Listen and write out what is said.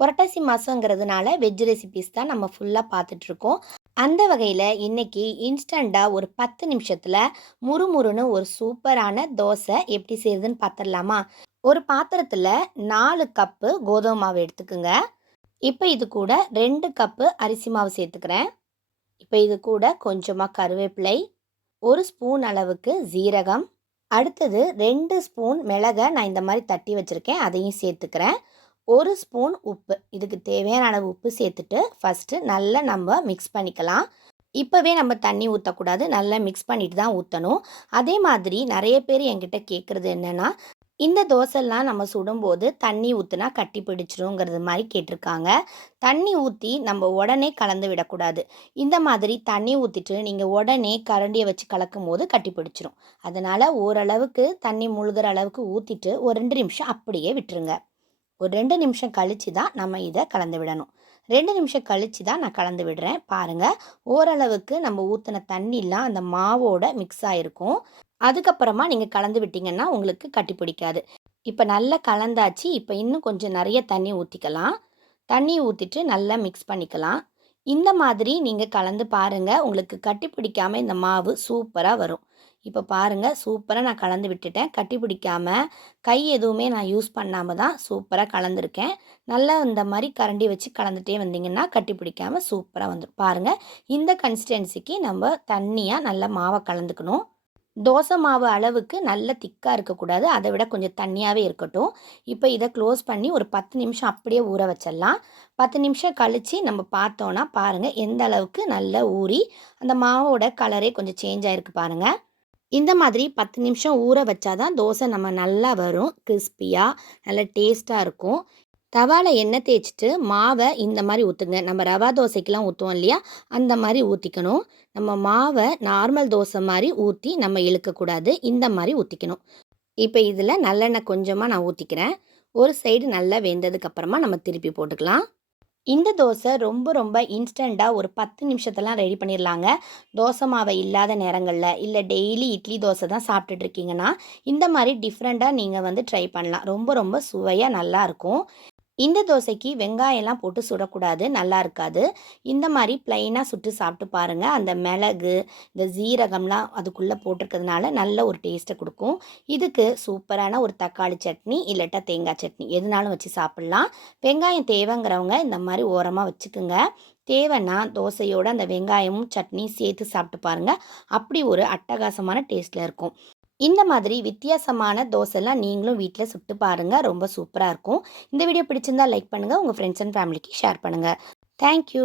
புரட்டாசி மாதங்கிறதுனால veg recipes தான் நம்ம ஃபுல்லாக பார்த்துட்ருக்கோம். அந்த வகையில் இன்றைக்கி இன்ஸ்டண்ட்டாக ஒரு 10 நிமிஷத்தில் முறுமுறுன்னு ஒரு சூப்பரான தோசை எப்படி செய்யுதுன்னு பார்த்துடலாமா? ஒரு பாத்திரத்தில் 4 கப்பு கோதுமை மாவு எடுத்துக்குங்க. இப்போ இது கூட 2 கப்பு அரிசி மாவு சேர்த்துக்கிறேன். இப்போ இது கூட கொஞ்சமாக கருவேப்பிலை, 1 ஸ்பூன் அளவுக்கு ஜீரகம், அடுத்தது 2 ஸ்பூன் மிளகை நான் இந்த மாதிரி தட்டி வச்சுருக்கேன், அதையும் சேர்த்துக்கிறேன். 1 ஸ்பூன் உப்பு, இதுக்கு தேவையான அளவு உப்பு சேர்த்துட்டு ஃபஸ்ட்டு நல்லா நம்ம மிக்ஸ் பண்ணிக்கலாம். இப்போவே நம்ம தண்ணி ஊற்றக்கூடாது, நல்லா மிக்ஸ் பண்ணிட்டு தான் ஊற்றணும். அதே மாதிரி நிறைய பேர் என்கிட்ட கேட்குறது என்னென்னா, இந்த தோசைலாம் நம்ம சுடும்போது தண்ணி ஊற்றுனா கட்டி பிடிச்சிருங்கிறது மாதிரி கேட்டிருக்காங்க. தண்ணி ஊற்றி நம்ம உடனே கலந்து விடக்கூடாது. இந்த மாதிரி தண்ணி ஊற்றிட்டு நீங்கள் உடனே கரண்டியை வச்சு கலக்கும் போது கட்டி பிடிச்சிரும். அதனால் ஓரளவுக்கு தண்ணி முழுகிற அளவுக்கு ஊற்றிட்டு ஒரு 2 நிமிஷம் அப்படியே விட்டுருங்க. ஒரு 2 நிமிஷம் கழித்து தான் நம்ம இதை கலந்து விடணும். 2 நிமிஷம் கழித்து தான் நான் கலந்து விடுறேன். பாருங்கள், ஓரளவுக்கு நம்ம ஊற்றின தண்ணிலாம் அந்த மாவோட மிக்ஸ் ஆகிருக்கும். அதுக்கப்புறமா நீங்கள் கலந்து விட்டிங்கன்னா உங்களுக்கு கட்டி பிடிக்காது. இப்போ நல்லா கலந்தாச்சு. இப்போ இன்னும் கொஞ்சம் நிறைய தண்ணி ஊற்றிக்கலாம். தண்ணி ஊற்றிட்டு நல்லா மிக்ஸ் பண்ணிக்கலாம். இந்த மாதிரி நீங்கள் கலந்து பாருங்கள், உங்களுக்கு கட்டி பிடிக்காமல் இந்த மாவு சூப்பராக வரும். இப்போ பாருங்கள், சூப்பராக நான் கலந்து விட்டுட்டேன். கட்டி பிடிக்காமல் கை எதுவுமே நான் யூஸ் பண்ணாமல் தான் சூப்பராக கலந்துருக்கேன். நல்லா இந்த மாதிரி கரண்டி வச்சு கலந்துகிட்டே வந்தீங்கன்னா கட்டி பிடிக்காமல் சூப்பராக வந்துடும். பாருங்கள், இந்த கன்சிஸ்டன்சிக்கு நம்ம தண்ணியாக நல்லா மாவை கலந்துக்கணும். தோசை மாவு அளவுக்கு நல்ல திக்காக இருக்கக்கூடாது, அதை விட கொஞ்சம் தண்ணியாகவே இருக்கட்டும். இப்போ இதை க்ளோஸ் பண்ணி ஒரு 10 நிமிஷம் அப்படியே ஊற வச்சிடலாம். 10 நிமிஷம் கழித்து நம்ம பார்த்தோன்னா பாருங்கள் எந்த அளவுக்கு நல்லா ஊறி அந்த மாவோட கலரே கொஞ்சம் சேஞ்ச் ஆகிருக்கு பாருங்கள். இந்த மாதிரி 10 நிமிஷம் ஊற வச்சாதான் தோசை நம்ம நல்லா வரும், கிறிஸ்பியாக நல்லா டேஸ்ட்டாக இருக்கும். தவாவில் எண்ணெய் தேய்ச்சிட்டு மாவை இந்த மாதிரி ஊற்றுங்க. நம்ம ரவா தோசைக்கெலாம் ஊற்றுவோம் இல்லையா, அந்த மாதிரி ஊற்றிக்கணும். நம்ம மாவை நார்மல் தோசை மாதிரி ஊற்றி நம்ம இழுக்கக்கூடாது, இந்த மாதிரி ஊற்றிக்கணும். இப்போ இதில் நல்லெண்ணெய் கொஞ்சமாக நான் ஊற்றிக்கிறேன். ஒரு சைடு நல்லா வெந்ததுக்கப்புறமா நம்ம திருப்பி போட்டுக்கலாம். இந்த தோசை ரொம்ப ரொம்ப இன்ஸ்டண்ட்டாக ஒரு 10 நிமிஷத்தெல்லாம் ரெடி பண்ணிடலாங்க. தோசை மாவை இல்லாத நேரங்களில், இல்லை டெய்லி இட்லி தோசை தான் சாப்பிட்டுட்ருக்கீங்கன்னா இந்த மாதிரி டிஃப்ரெண்ட்டாக நீங்கள் வந்து ட்ரை பண்ணலாம். ரொம்ப ரொம்ப சுவையாக நல்லாயிருக்கும். இந்த தோசைக்கு வெங்காயம்லாம் போட்டு சுடக்கூடாது, நல்லா இருக்காது. இந்த மாதிரி ப்ளைனாக சுட்டு சாப்பிட்டு பாருங்கள். அந்த மிளகு, இந்த ஜீரகம்லாம் அதுக்குள்ளே போட்டிருக்கிறதுனால நல்ல ஒரு டேஸ்ட்டை கொடுக்கும். இதுக்கு சூப்பரான ஒரு தக்காளி சட்னி இல்லாட்டா தேங்காய் சட்னி எதுனாலும் வச்சு சாப்பிட்லாம். வெங்காயம் தேவைங்கிறவங்க இந்த மாதிரி ஓரமாக வச்சுக்குங்க. தேவைன்னா தோசையோடு அந்த வெங்காயமும் சட்னியும் சேர்த்து சாப்பிட்டு பாருங்கள். அப்படி ஒரு அட்டகாசமான டேஸ்ட்டில் இருக்கும். இந்த மாதிரி வித்தியாசமான தோசைலாம் நீங்களும் வீட்டில் சுட்டு பாருங்கள், ரொம்ப சூப்பராக இருக்கும். இந்த வீடியோ பிடிச்சிருந்தால் லைக் பண்ணுங்கள், உங்கள் ஃப்ரெண்ட்ஸ் அண்ட் ஃபேமிலிக்கு ஷேர் பண்ணுங்கள். தேங்க்யூ.